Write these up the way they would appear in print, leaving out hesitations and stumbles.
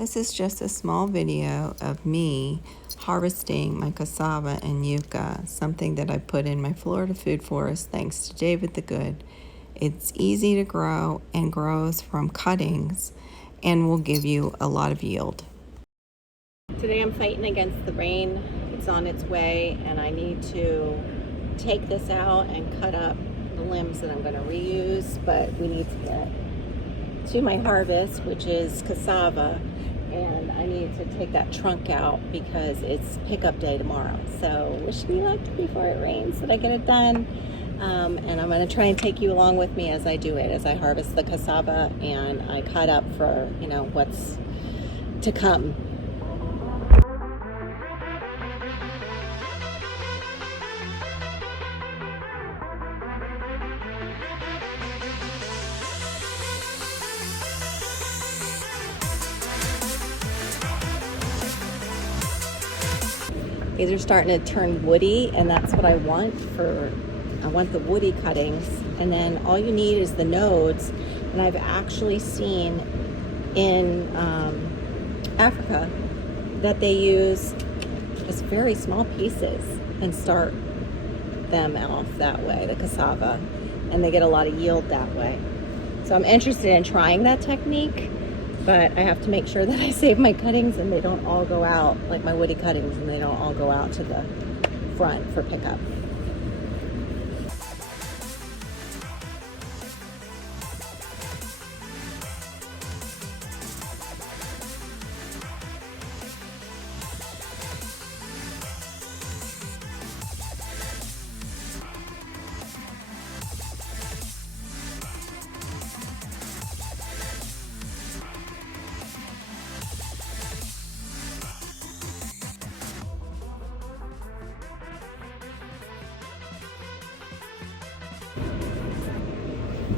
This is just a small video of me harvesting my cassava and yucca, something that I put in my Florida food forest thanks to David the Good. It's easy to grow and grows from cuttings and will give you a lot of yield. Today I'm fighting against the rain. It's on its way and I need to take this out and cut up the limbs that I'm going to reuse, but we need to get to my harvest, which is cassava, and I need to take that trunk out because it's pickup day tomorrow. So wish me luck before it rains that I get it done. And I'm going to try and take you along with me as I do it, as I harvest the cassava and I cut up for, what's to come. These are starting to turn woody, and that's what I want the woody cuttings. And then all you need is the nodes. And I've actually seen in Africa that they use just very small pieces and start them off that way, the cassava, and they get a lot of yield that way. So I'm interested in trying that technique, but I have to make sure that I save my cuttings and they don't all go out, like my woody cuttings, and they don't all go out to the front for pickup.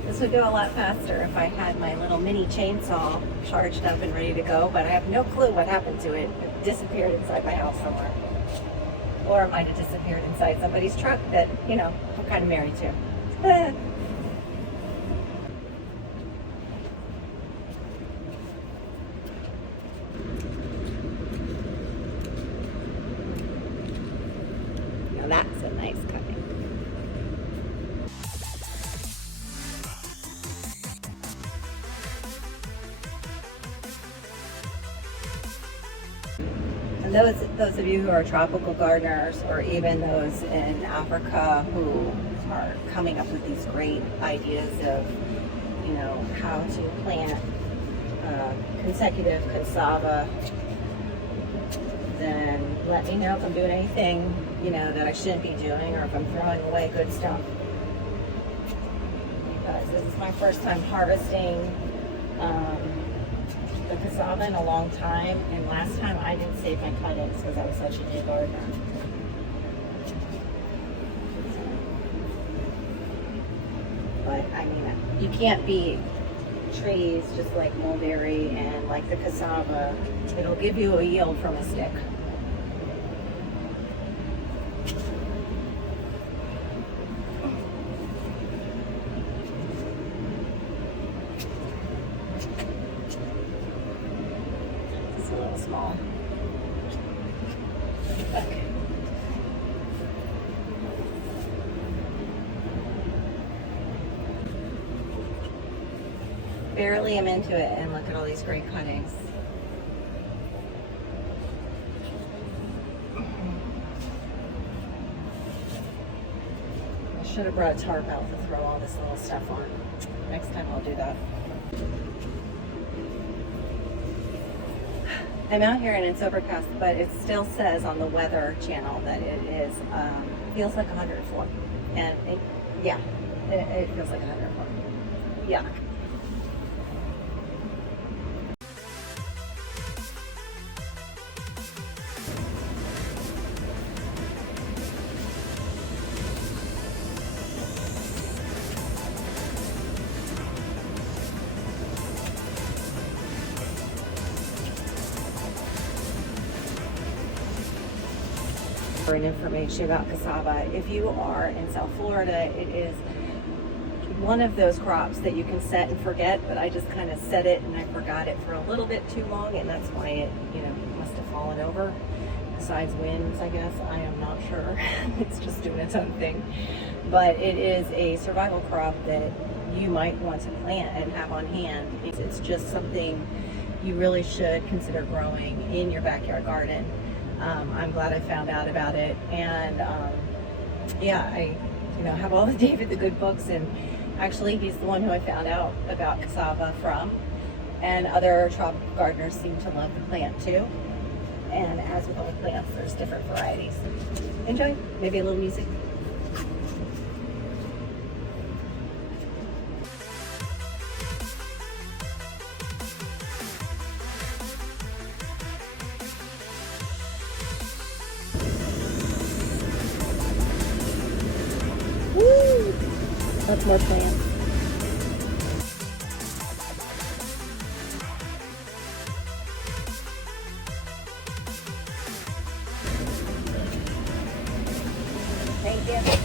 This would go a lot faster if I had my little mini chainsaw charged up and ready to go, but I have no clue what happened to it. It disappeared inside my house somewhere. Or it might have disappeared inside somebody's truck that, I'm kind of married to. Now that's a nice cutting. And those of you who are tropical gardeners, or even those in Africa who are coming up with these great ideas of, how to plant consecutive cassava, then let me know if I'm doing anything, that I shouldn't be doing, or if I'm throwing away good stuff. Because this is my first time harvesting the cassava in a long time, and last time I didn't save my cuttings because I was such a new gardener. But you can't beat trees just like mulberry and like the cassava. It'll give you a yield from a stick. A little small. Okay. Barely am into it, and look at all these great cuttings. I should have brought a tarp out to throw all this little stuff on. Next time I'll do that. I'm out here and it's overcast, but it still says on the weather channel that it is, feels like 104. And it feels like 104. Yeah. information about cassava. If you are in South Florida, it is one of those crops that you can set and forget, but I just kind of set it and I forgot it for a little bit too long, and that's why it, must have fallen over. Besides winds, I guess, I am not sure. It's just doing its own thing. But it is a survival crop that you might want to plant and have on hand. It's just something you really should consider growing in your backyard garden. I'm glad I found out about it, and I have all the David the Good books, and actually he's the one who I found out about cassava from, and other tropical gardeners seem to love the plant too. And as with all plants, there's different varieties. Enjoy, maybe a little music. Woo! That's more plants. Thank you.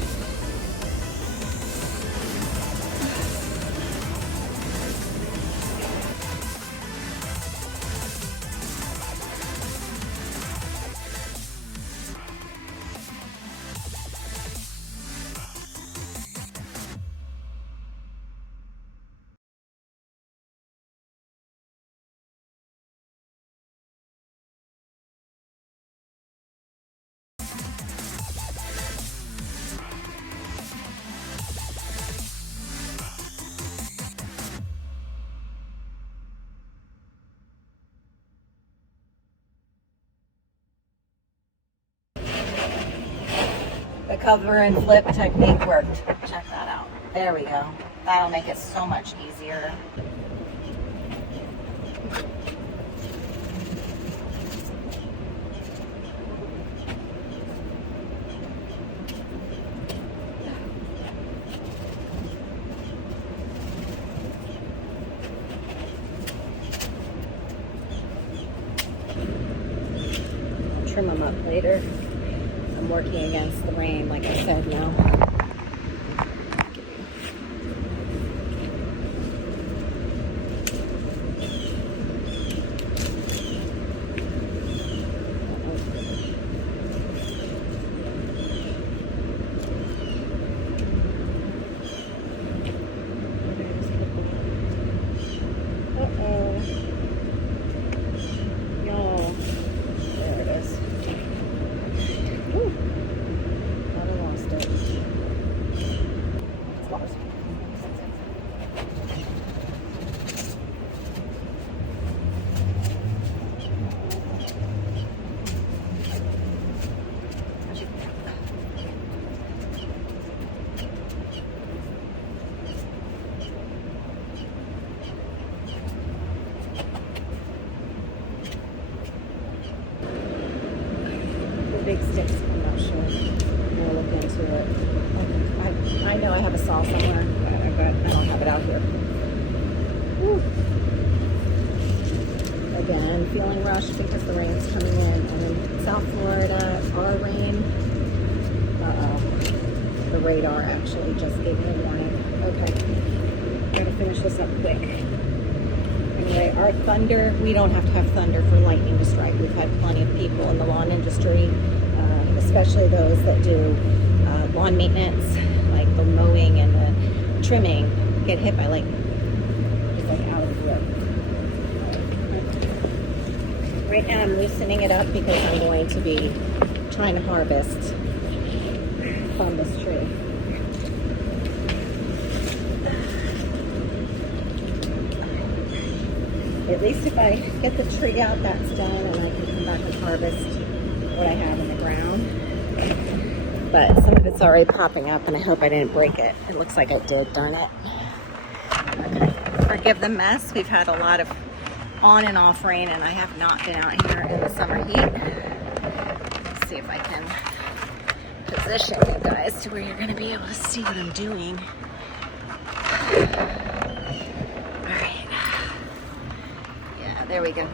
The cover and flip technique worked. Check that out. There we go. That'll make it so much easier. I'll trim them up later. I'm working against the rain, like I said now. Big sticks, I'm not sure. I'm gonna look into it. I know I have a saw somewhere, but I don't have it out here. Whew. Again, feeling rushed because the rain's coming in. I'm in South Florida, our rain. The radar actually just gave me a warning. Okay, gotta finish this up quick. Anyway, our thunder, we don't have to have thunder for lightning to strike. We've had plenty of people in the lawn industry, especially those that do lawn maintenance, like the mowing and the trimming, get hit by lightning. It's like out of the road. Right now I'm loosening it up because I'm going to be trying to harvest from this tree. At least if I get the tree out, that's done, and I can come back and harvest what I have in the ground. But some of it's already popping up, and I hope I didn't break it. It looks like I did, darn it. Okay, forgive the mess. We've had a lot of on and off rain, and I have not been out here in the summer heat. Let's see if I can position you guys to where you're going to be able to see what I'm doing. There we go.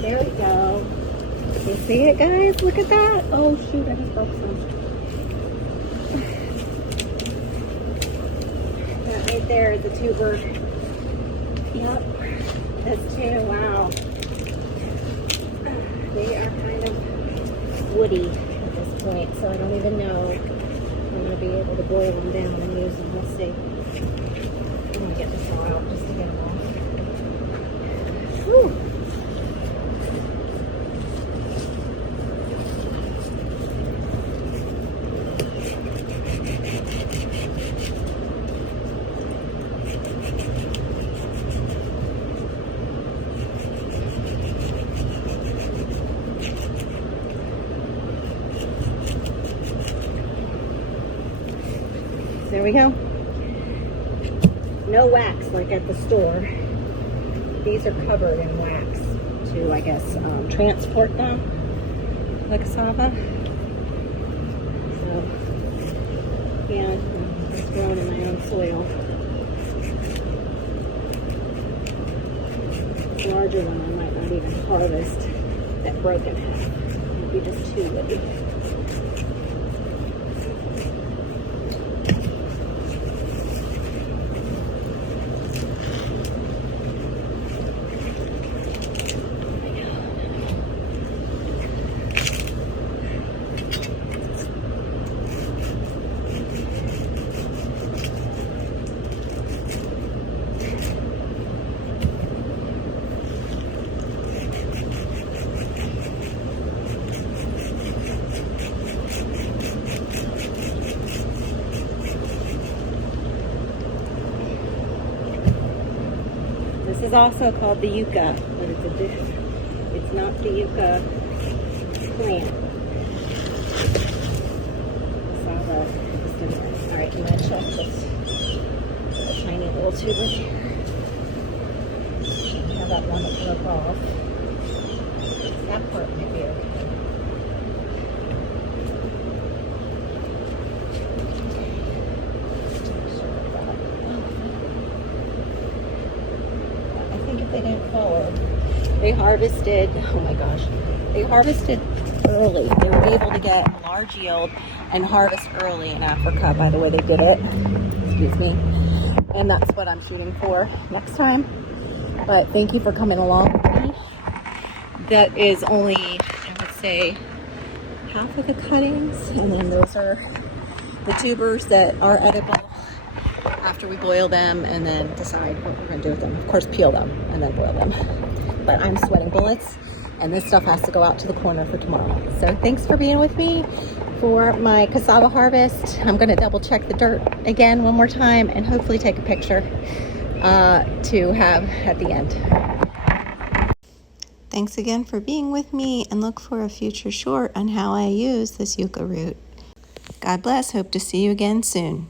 There we go. You see it, guys? Look at that. Oh, shoot, I just broke some. That right there is a tuber. Yep, that's two. Wow. They are kind of woody at this point, so I don't even know if I'm going to be able to boil them down and use them. We'll see. I'm going to get this all out just to get them off. Whew. There we go. No wax like at the store. These are covered in wax to, I guess, transport them, the cassava. So, yeah, it's grown in my own soil. It's larger one I might not even harvest that broken half. It would be just too woody. This is also called the yucca, but it's not the yucca plant. Cassava is different. All right, I'm gonna check this little tiny little tuber here. I have that one that broke off. That part might be okay. They didn't forward. They harvested, oh my gosh, they harvested early. They were able to get a large yield and harvest early in Africa by the way they did it. Excuse me. And that's what I'm shooting for next time. But thank you for coming along with me. That is only, I would say, half of the cuttings. And then those are the tubers that are edible after we boil them and then decide what we're going to do with them. Of course, peel them and then boil them. But I'm sweating bullets, and this stuff has to go out to the corner for tomorrow. So thanks for being with me for my cassava harvest. I'm going to double check the dirt again one more time and hopefully take a picture to have at the end. Thanks again for being with me, and look for a future short on how I use this yucca root. God bless. Hope to see you again soon.